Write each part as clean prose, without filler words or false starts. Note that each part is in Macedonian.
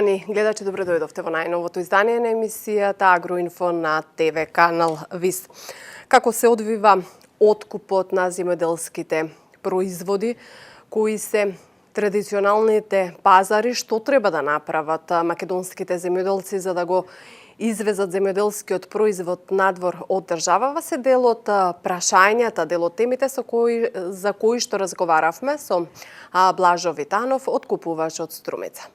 Почитувани гледачи, добре дојдовте во најновото издание на емисијата Агроинфо на ТВ канал ВИС. Како се одвива откупот на земјоделските производи, кои се традиционалните пазари, што треба да направат македонските земјоделци за да го извезат земјоделскиот производ надвор од државава, се дел од прашањата, дел од темите за кои што разговаравме со Блажо Витанов, откупувач од Струмица.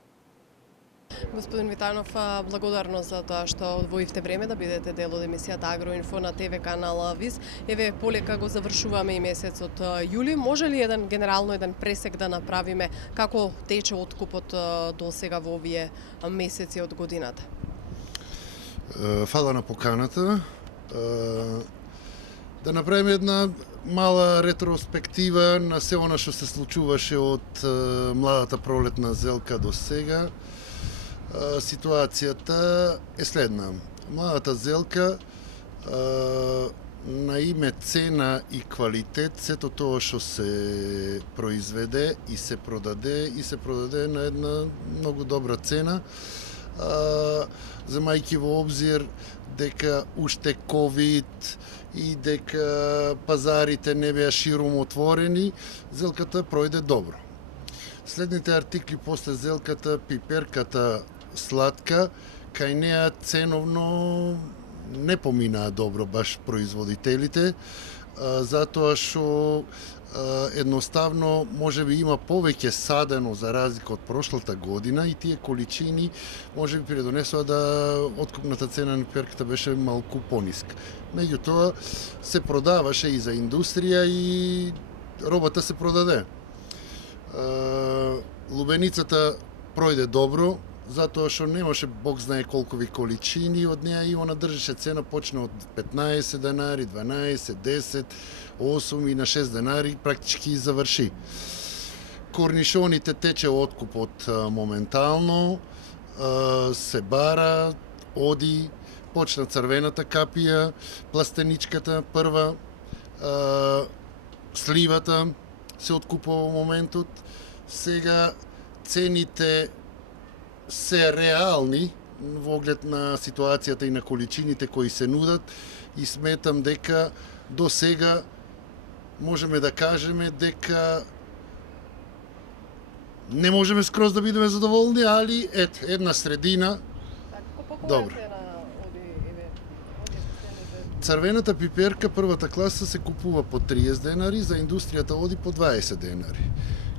Господин Витанов, благодарно за тоа што одвоивте време да бидете дел од емисијата Агроинфо на ТВ канал ВИС. Еве, полека го завршуваме и месецот јули. Може ли генерално еден пресек да направиме како тече откупот до сега во овие месеци од годината? Фала на поканата. Да направиме една мала ретроспектива на се она што се случуваше од младата пролетна зелка до сега. Ситуацијата е следна. Младата зелка на име цена и квалитет, сето тоа што се произведе и се продаде на една многу добра цена, земајќи во обзир дека уште ковид и дека пазарите не беа ширум отворени, зелката пројде добро. Следните артикли после зелката, пиперката сладка, кај неа ценовно не поминаа добро баш производителите, затоа што едноставно можеби има повеќе садено за разлика од прошлата година и тие количини можеби предонесува да откупната цена на пиперката беше малку пониска. Меѓутоа се продаваше и за индустрија и робата се продаде. Лубеницата пројде добро, затоа што немаше бог знае колкови количини од неа и она држеше цена, почна од 15 денари, 12, 10, 8 и на 6 денари практички заврши. Корнишоните тече откупот моментално, се бара, оди, почна црвената капија, пластеничката прва, сливата се откупува во моментот. Сега цените се реални во оглед на ситуацијата и на количините кои се нудат и сметам дека до сега можеме да кажеме дека не можеме скроз да бидеме задоволни, али една средина. Добро. Црвената пиперка првата класа се купува по 30 денари, за индустријата оди по 20 денари.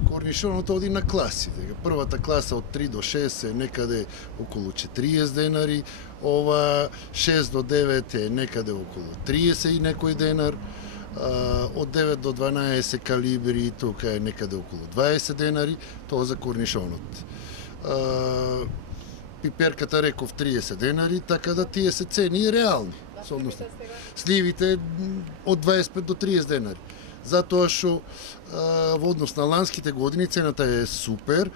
Корнишонот оди на класи. Првата класа од 3 до 6 е некаде околу 40 денари, ова 6 до 9 е некаде околу 30 и некој денар, од 9 до 12 калибри тука е некаде околу 20 денари, тоа за корнишонот. Пиперката реков 30 денари, така да тие се цени реални. Сливите од 25 до 30 денари. Затоа што во однос на ланските години цената е супер,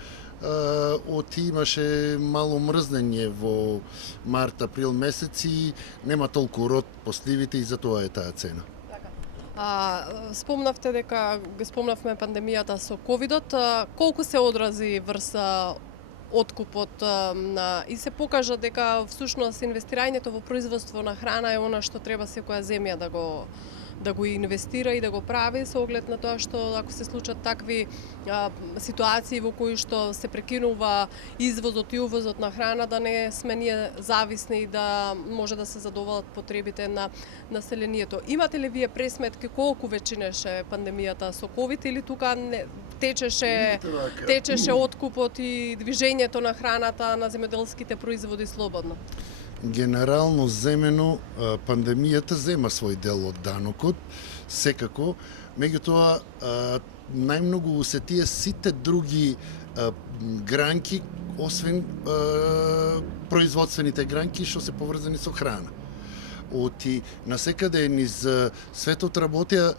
имаше мало мрзнење во март, април месеци, нема толку род по сливите и затоа е таа цена. Спомнавте дека спомнавме пандемијата со ковидот, колку се одрази врз откупот и се покажа дека всушност инвестирањето во производство на храна е она што треба секоја земја да го инвестира и да го прави со оглед на тоа што ако се случат такви ситуации во кои што се прекинува извозот и увозот на храна, да не сме ние зависни и да може да се задоволат потребите на населението. Имате ли вие пресметки колку вечинеше пандемијата со ковид или тука не течеше откупот и движењето на храната на земјоделските производи слободно? Генерално земено, пандемијата зема свој дел од данокот, секако, меѓутоа најмногу усетија сите други гранки, освен производствените гранки што се поврзани со храна. Оти насекаде низ светот работеа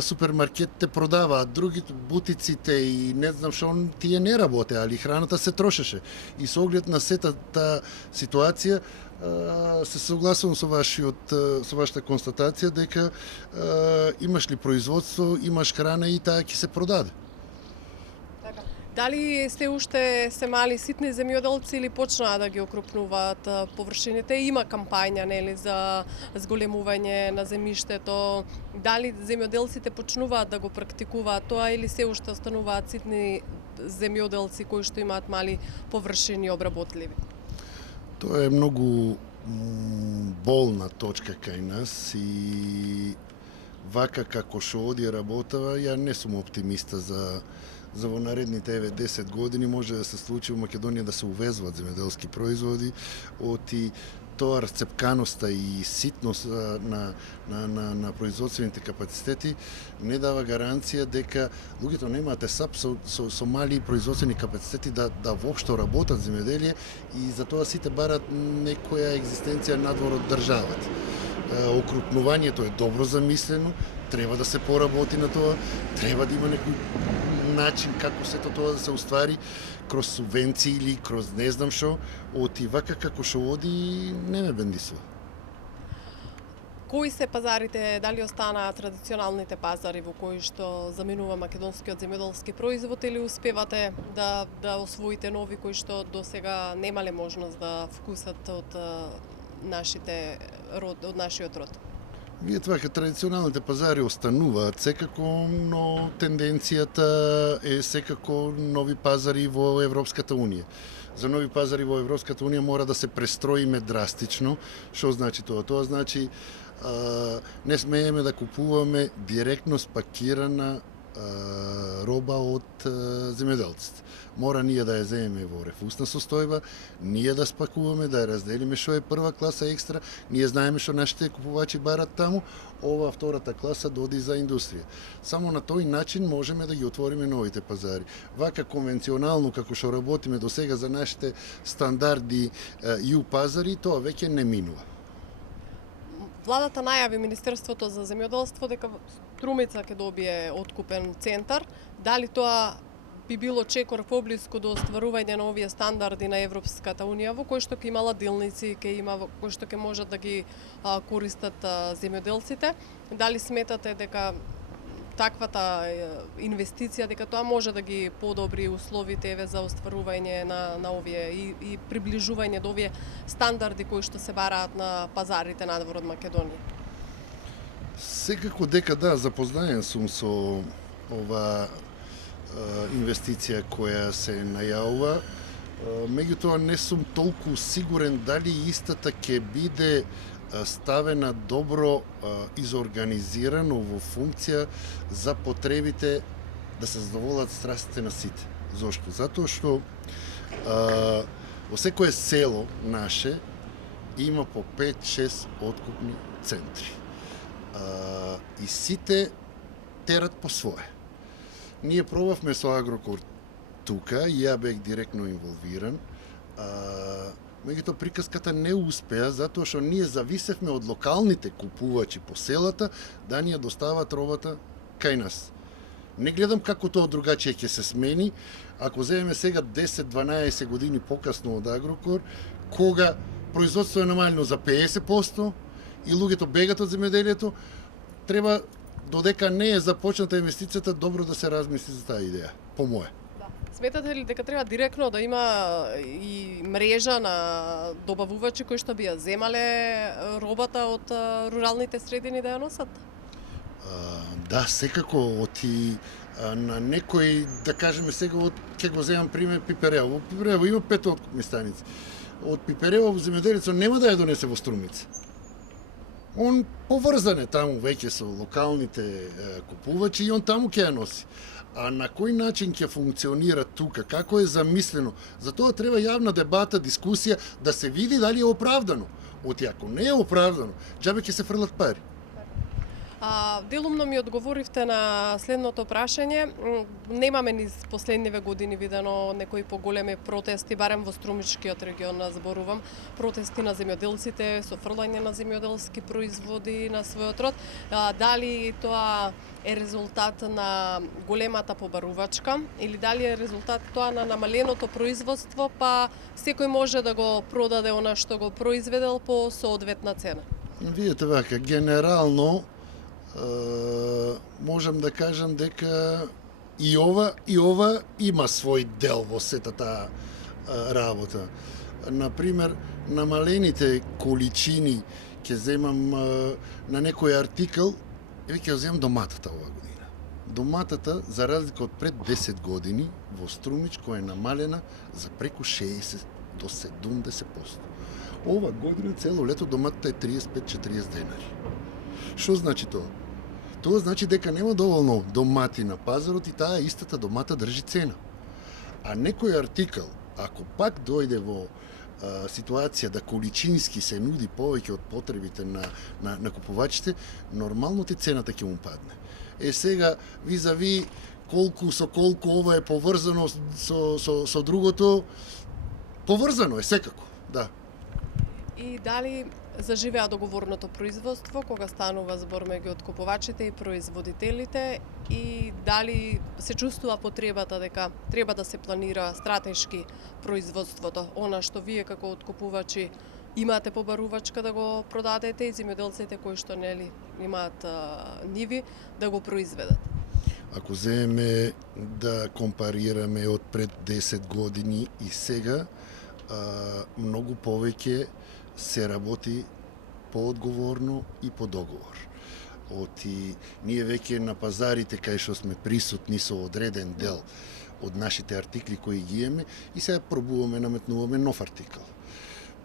супермаркетите продаваат, другите бутиците и не знам што тие не работеа, али храната се трошеше. И со оглед на сетата ситуација се согласувам со вашата констатација дека имаш ли производство, имаш храна и таа ќе се продаде. Дали се уште се мали ситни земјоделци или почнаа да ги окрупнуваат површините? Има кампања нели за зголемување на земјиштето. Дали земјоделците почнуваат да го практикуваат тоа или се уште остануваат ситни земјоделци кои што имаат мали површини обработливи? Тоа е многу болна точка кај нас и вака како што оди работава, ја не сум оптимиста за во наредните 10 години може да се случи во Македонија да се увезуваат земјоделски производи, оти тоа расцепканоста и ситност на производствените капацитети не дава гаранција дека луѓето немаат сап со мали производствени капацитети да воопшто работат земјоделие и за тоа сите барат некоја екзистенција надвор од државата. Окрупнувањето е добро замислено, треба да се поработи на тоа, треба да има некој начин како сето тоа да се уствари кроз субвенции или кроз не знам што, оти вака како што оди не ме бендисува. Кои се пазарите, дали останаа традиционалните пазари во кои што заминува македонскиот земјоделски производ или успевате да освоите нови кои што досега немале можност да вкусат од нашиот род? Видете вака, традиционалните пазари остануваат секако, но тенденцијата е секако нови пазари во Европската Унија. За нови пазари во Европската Унија мора да се престроиме драстично. Што значи тоа? Тоа значи не смееме да купуваме директно спакирана роба од земјоделците. Мора ние да ја земеме во рефусна состојба, ние да спакуваме, да ја разделиме што е прва класа екстра, ние знаеме што нашите купувачи барат таму, ова втората класа доди за индустрија. Само на тој начин можеме да ги отвориме новите пазари. Вака конвенционално како што работиме до сега за нашите стандарди ју пазари, тоа веќе не минува. Владата најави Министерството за земјоделство дека Струмица ќе добие откупен центар. Дали тоа би било чекор поблиску до остварување на овие стандарди на Европската Унија, во кои што ќе има ладилници, кои што ќе можат да ги користат земјоделците? Дали сметате дека таквата инвестиција, дека тоа може да ги подобри условите за остварување на овие и приближување до овие стандарди кои што се бараат на пазарите надвор од Македонија? Секако дека да, запознаен сум со ова инвестиција која се најавува. Меѓутоа не сум толку сигурен дали истата ќе биде ставена добро изорганизирано во функција за потребите да се задоволат страстите на сите. Зошто? Затоа што во секое село наше има по 5-6 откупни центри. И сите терат по свое. Ние пробавме со Агрокор тука, и ја бех директно инволвиран, меѓутоа приказката не успеа затоа што ние зависевме од локалните купувачи по селата да ни ја достават робата кај нас. Не гледам како тоа другачие ќе се смени, ако земеме сега 10-12 години покасно од Агрокор, кога производство е намалено за 50% и луѓето бегат од земјоделието, треба додека не е започната инвестицијата, добро да се размисли за таа идеја, по мое. Сметате ли дека треба директно да има и мрежа на добавувачи кои што би ја земале робата од руралните средини да ја носат? Да, секако, оти на некој, да кажеме сега, ќе го земам пример Пиперево. Во Пиперево има 5 откупни станици. Од Пиперево земјоделецот нема да ја донесе во Струмица. Он поврзан е таму веќе со локалните купувачи и он таму ќе ја носи. А на кој начин ќе функционира тука, како е замислено, за тоа треба јавна дебата, дискусија, да се види дали е оправдано. Оти ако не е оправдано, џабе ќе се фрлат пари. Делумно ми одговоривте на следното прашање. Немаме низ последниве години видено некои поголеми протести, барем во Струмичкиот регион зборувам, протести на земјоделците со фрлање на земјоделски производи на својот род. Дали тоа е резултат на големата побарувачка или дали е резултат тоа на намаленото производство, па секој може да го продаде она што го произведел по соодветна цена? Видете вака, генерално можам да кажам дека И ова има свој дел во сета таа работа. Например, намалените количини ќе земам на некој артикл, ќе земам доматата ова година. Доматата, за разлика од пред 10 години, во Струмич, која е намалена за преку 60 до 70%. Ова година цело лето доматата е 35-40 денари. Што значи тоа? Тоа значи дека нема доволно домати на пазарот и таа истата домата држи цена. А некој артикл, ако пак дојде во ситуација да количински се нуди повеќе од потребите на купувачите, нормално ти цената ќе му падне. Сега, визави колку ова е поврзано со другото, поврзано е секако, да. И дали заживеа договорното производство кога станува збор меѓу откупувачите и производителите, и дали се чувствува потребата дека треба да се планира стратешки производството, она што вие како откупувачи имате побарувачка да го продадете и земјоделците кои што нели имаат ниви да го произведат? Ако земеме да компарираме од пред 10 години и сега, многу повеќе се работи поодговорно и по договор. Ние веќе на пазарите кај што сме присутни со одреден дел од нашите артикли кои ги имаме и сега пробуваме, наметнуваме нов артикл.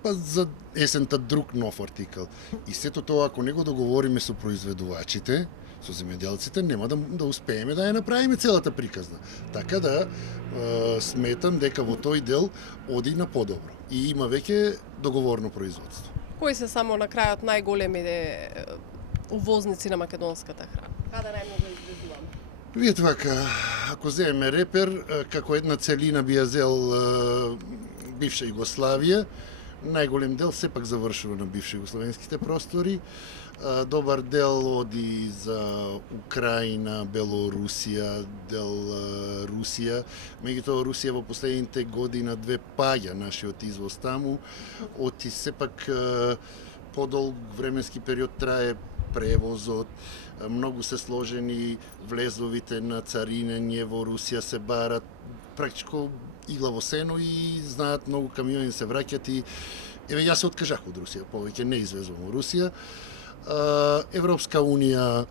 Па за есента друг нов артикл. И сето тоа, ако не го договориме со произведувачите, со земјоделците, нема да успееме да ја направиме целата приказна. Така да сметам дека во тој дел оди на подобро и има веќе договорно производство. Кои се само на крајот најголемите увозници на македонската храна? Каде најмногу извезуваме? Видете вака, ако земеме репер, како една целина би ја зел бивша Југославија, најголем дел сепак завршува на бивши југословенските простори. Добар дел оди за Украина, Белорусија, дел Русија. Меѓутоа Русија во последните година две паѓа нашиот извоз таму. Оти сепак подолг временски период трае превозот, многу се сложени влезовите на царинење во Русија се барат практично игла во сено и знаат многу камиони се враќат и јас се откажах од Русија, повеќе не извезвам во Русија. Европска Унија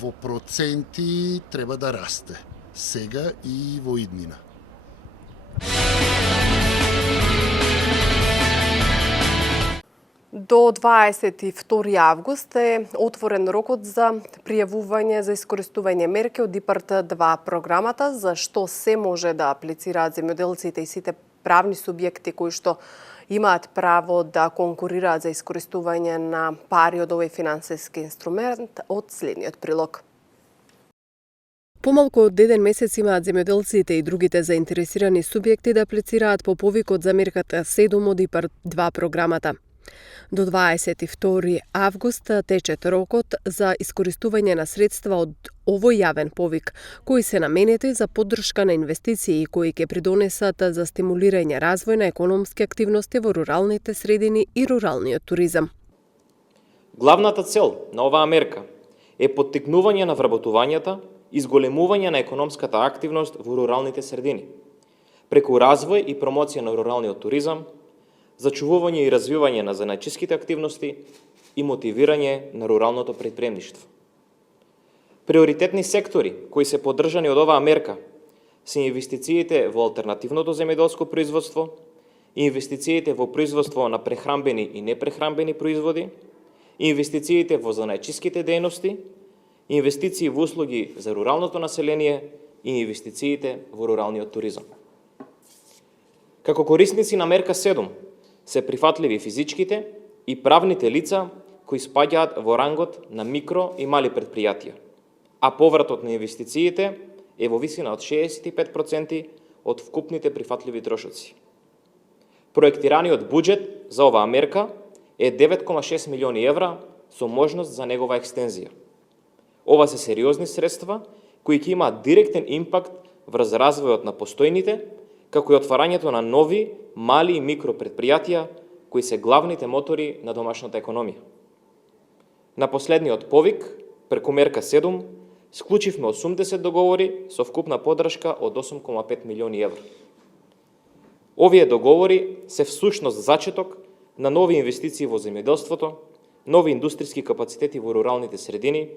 во проценти треба да расте сега и во иднина. До 22 август е отворен рокот за пријавување за искористување мерки од ИПАРД 2 програмата, за што се може да аплицираат земјоделците и сите правни субјекти кои што имаат право да конкурираат за искористување на пари од овој финансиски инструмент од следниот прилог. Помалку од 1 месец имаат земјоделците и другите заинтересирани субјекти да аплицираат по повикот за мерката 7 од ИПАРД 2 програмата. До 22 август тече рокот за искористување на средства од овој јавен повик, кои се наменети за поддршка на инвестиции кои ќе придонесат за стимулирање развој на економски активности во руралните средини и руралниот туризам. Главната цел на оваа мерка е поттикнување на вработувањата и зголемување на економската активност во руралните средини, преку развој и промоција на руралниот туризам, зачувување и развивање на занајчиските активности и мотивирање на руралното предприемништво. Приоритетни сектори кои се поддржани од оваа мерка се инвестициите во алтернативното земјоделско производство, инвестициите во производство на прехрамбени и непрехрамбени производи, инвестициите во занајчиските дејности, инвестиции во услуги за руралното население и инвестициите во руралниот туризам. Како корисници на мерка 7 се прифатливи физичките и правните лица кои спаѓаат во рангот на микро и мали предпријатија, а повратот на инвестициите е во висина од 65% од вкупните прифатливи трошоци. Проектираниот буџет за оваа мерка е 9,6 милиони евра со можност за негова екстензија. Ова се сериозни средства кои ќе имаат директен импакт врз развојот на постојните, како и отварањето на нови, мали и микро предпријатија кои се главните мотори на домашната економија. На последниот повик, преку мерка 7, склучивме 80 договори со вкупна поддршка од 8,5 милиони евра. Овие договори се всушност зачеток на нови инвестиции во земјоделството, нови индустријски капацитети во руралните средини,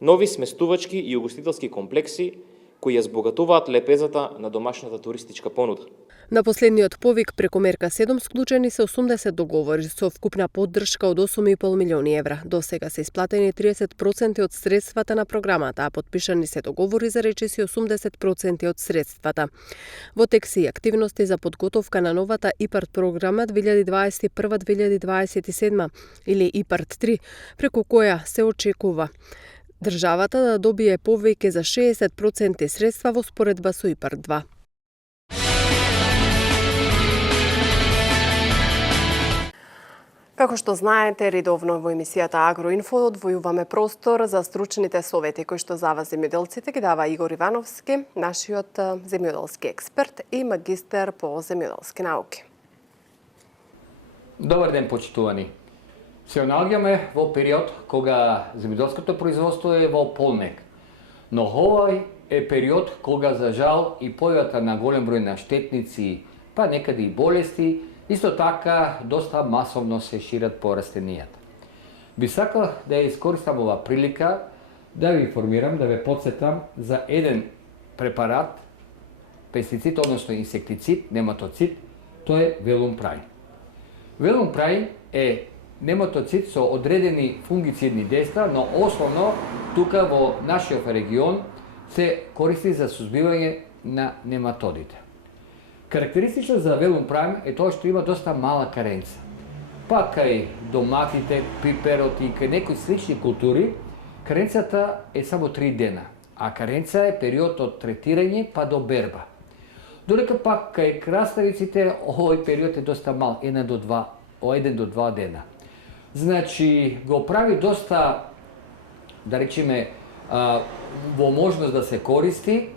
нови сместувачки и угостителски комплекси кои ја збогатуваат лепезата на домашната туристичка понуда. На последниот повик преку мерка 7 склучени се 80 договори со вкупна поддршка од 8,5 милиони евра. До сега се исплатени 30% од средствата на програмата, а подпишани се договори за речиси 80% од средствата. Во тек се и активности за подготовка на новата ИПАРТ програма 2021-2027 или ИПАРТ 3, преку која се очекува државата да добие повеќе за 60% средства во споредба со ИПАРТ 2. Како што знаете, редовно во емисијата Агроинфо одвојуваме простор за стручните совети кои што за вас земјоделците ги дава Игор Ивановски, нашиот земјоделски експерт и магистер по земјоделски науки. Добар ден, почитувани. Се наоѓаме во период кога земјоделското производство е во полнек. Но овој е период кога за жал и појавата на голем број на штетници, па некаде и болести, исто така доста масовно се шират по растенијата. Би сакал да ја искористам ова прилика да ви информирам, да ве потсетам за еден препарат, пестицид, односно инсектицид, нематоцид, тој е Велумпрај. Велумпрај е нематоцид со одредени фунгицидни дејства, но основно тука во нашиот регион се користи за сузбивање на нематодите. Карактеристично за Велумпрај е тоа што има доста мала каренца. Па кај доматите, пиперот и кај некои слични култури, каренцата е само 3 дена, а каренца е период од третирање па до берба. Додека пак кај краставиците овој период е доста мал, 1 до 2 дена. Значи, го прави доста, да речеме, во можност да се користи,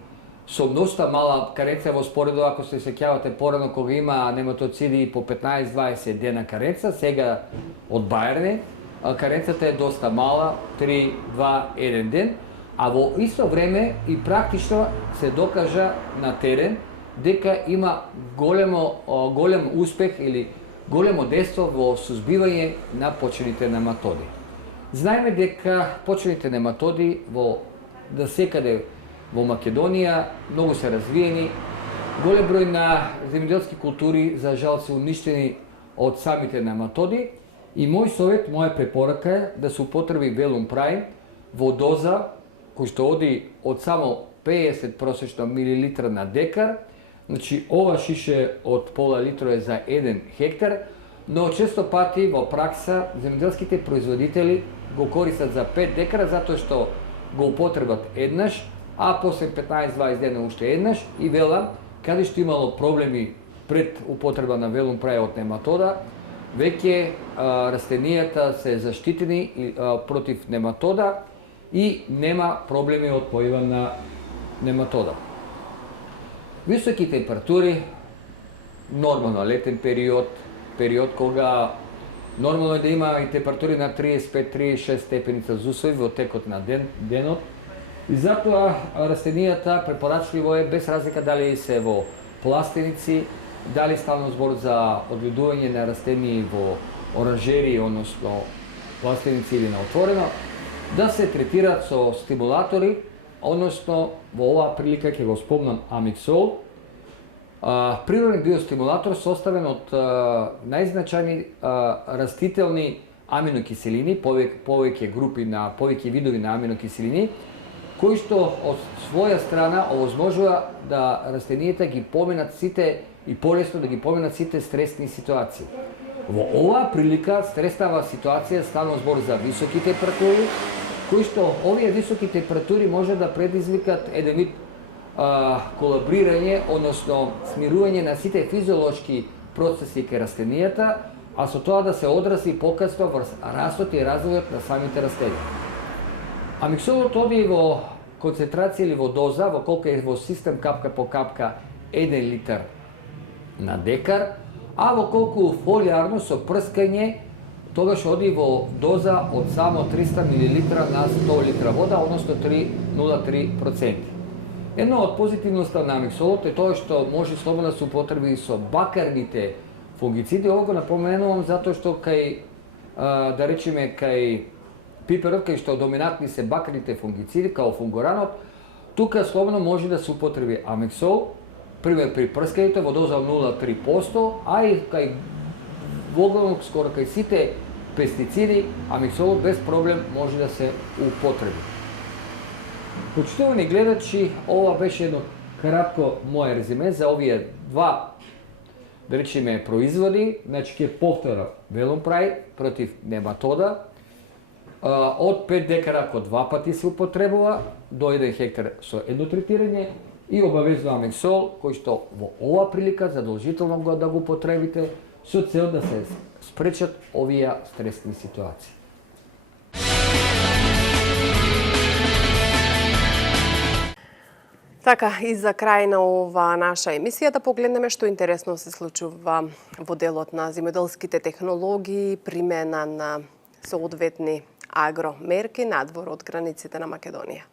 со доста мала каренца во споредба, ако се сеќавате порано кога има нематоциди по 15-20 дена каренца, сега од Бајерне, каренцата е доста мала, 3-2-1 ден, а во исто време и практично се докажа на терен дека има голем успех или големо дејство во сузбивање на почените нематоди. Знаеме дека почените нематоди да секаде во Македонија многу се развиени, голем број на земјоделски култури за жал се уништени од самите нематоди и мој совет, моја препорака е да се употреби Велумпрај во доза кој што оди од само 50 просечно милилитра на декар. Значи, ова шише од пола литро е за 1 хектар, но често пати во пракса земјоделските производители го користат за 5 декара затоа што го употребат еднаш, а после 15-20 дена уште еднаш и велам, каде што имало проблеми пред употреба на Велумпрај од нематода, веќе растенијата се заштитени против нематода и нема проблеми од појава на нематода. Високи температури, нормално летен период кога нормално е да има и температури на 35-36 степени Целзусови во текот на денот. И затоа растенијата препорачливо е без разлика дали се во пластеници, дали ставно збор за одгледување на растенија во оранжери, односно пластеници или на отворено, да се третираат со стимулатори, односно во оваа прилика ќе го спомнам Амиксол, природен биостимулатор составен од најзначајни растителни аминокиселини, повеќе видови на аминокиселини, кои што од своја страна овозможува да растенијата ги поминат сите и полесно да ги поминат сите стресни ситуации. Во оваа прилика стресната ситуација станува збор за високи температури, кои што овие високи температури може да предизвикат еден вид колабрирање, односно смирување на сите физиолошки процеси кај растенијата, а со тоа да се одрази покасно врз растот и развојот на самите растенија. Амиксолот оди во концентрација или во доза, во колку е во систем капка по капка 1 литар на декар, а во колку фолиарно со прскање тогаш оди во доза од само 300 мл на 100 литра вода, односно 0,3%. Едно од позитивноста на амексолот е тоа што може слободно да се употреби со бакарните фунгициди. Ово го напоменувам затоа што кај, да речеме, кај пиперот, кај што доминантни се бакарните фунгициди, као фунгоранот, тука слободно може да се употреби амексол, пример при прскањето во доза 0,3%, а и кај воглавно скоро кај сите пестициди, амексолот без проблем може да се употреби. Почитувани гледачи, ова беше едно кратко мое резиме за овие два, да речеме, производи. Значи ќе повторам, Велумпрай против нематода, од 5 декара ако 2 пати се употребува, до 1 хектар со едно третирање, и обавезно амексол, кој што во ова прилика задолжително го да го употребите со цел да се спречат овие стресни ситуации. Така, и за крај на ова наша емисија да погледнеме што интересно се случува во делот на земјоделските технологии, примена на соодветни агромерки надвор од границите на Македонија.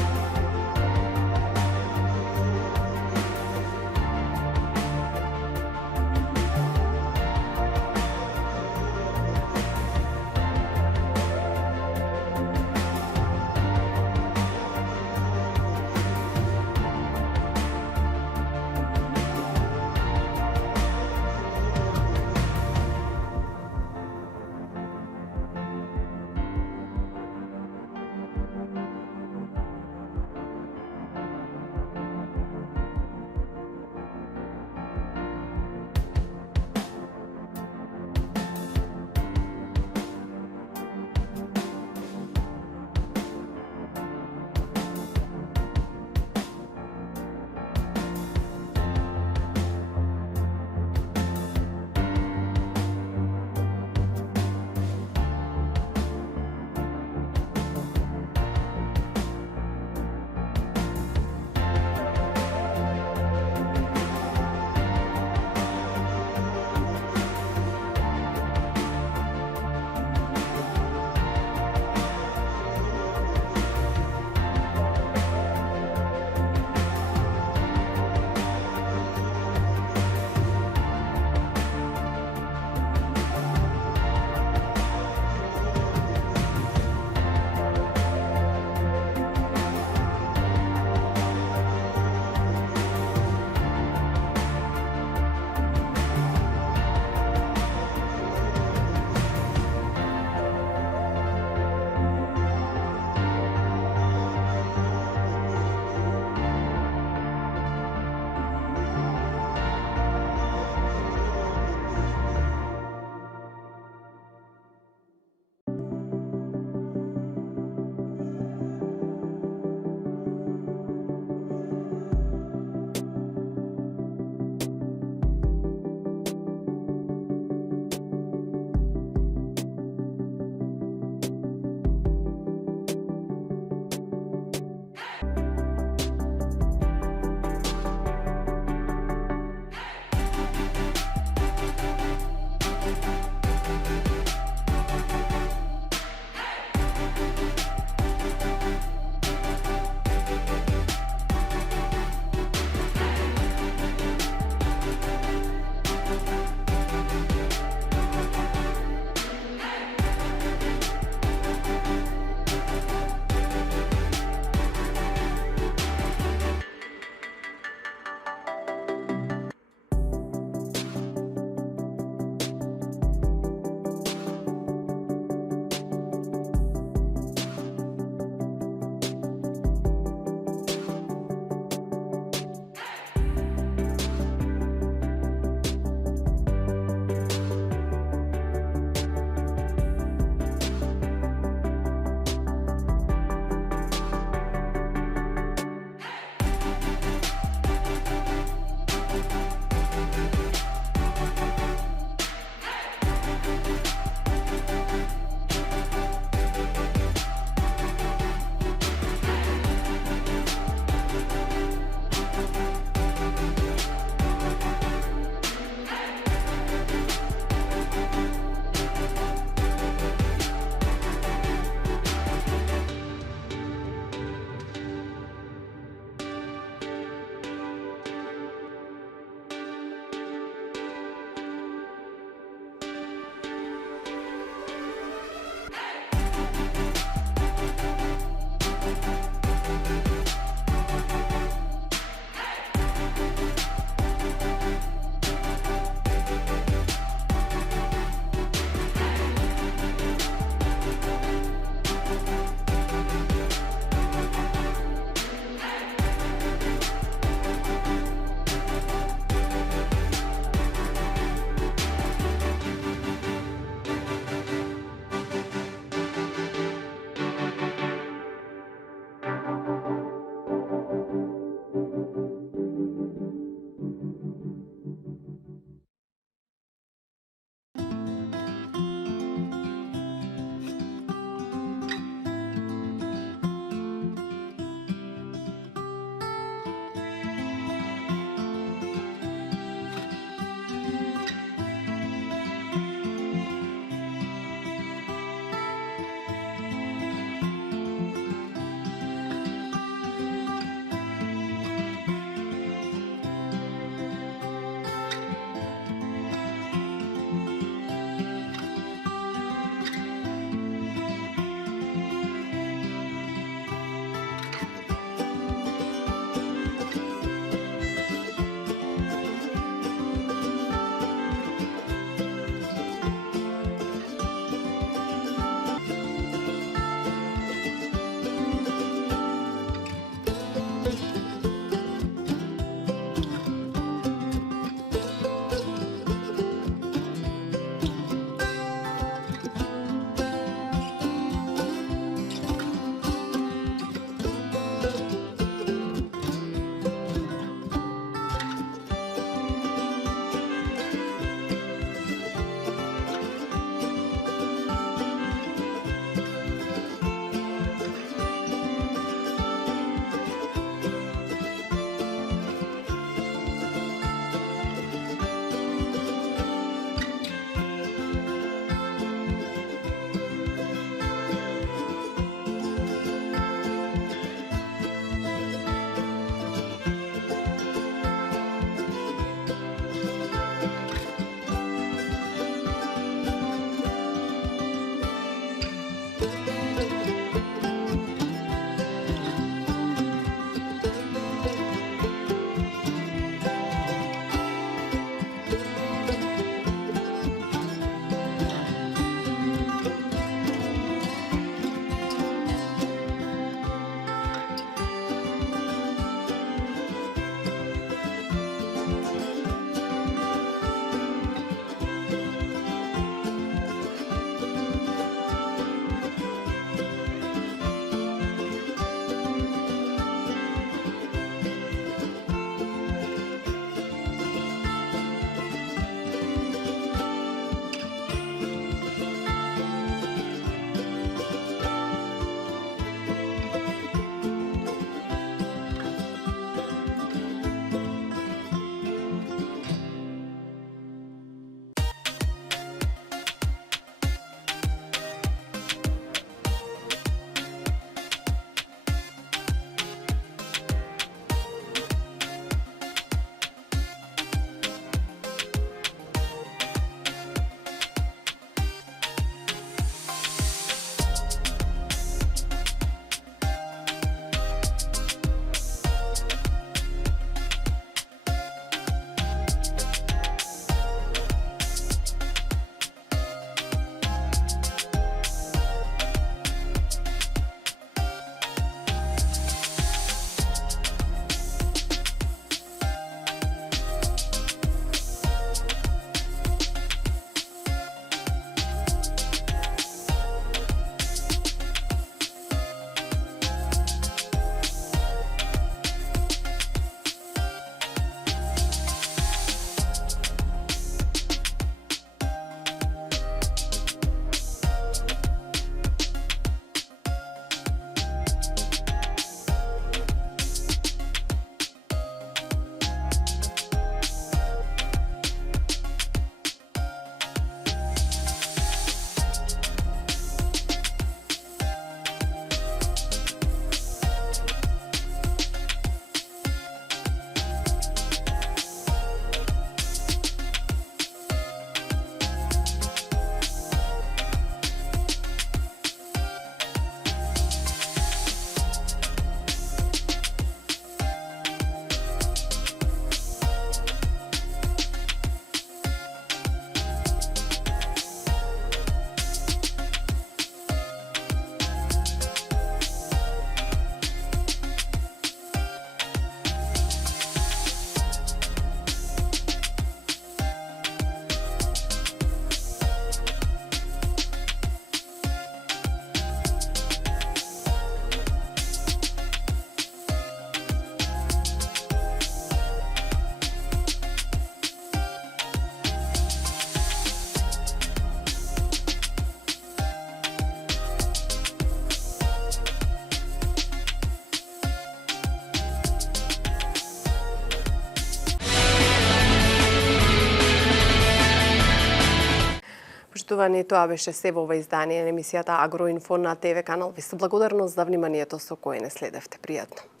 почитувани, тоа беше се во ова издание на емисијата Агроинфо на ТВ канал Вис. Благодарност за вниманието со кое не следевте. Пријатно.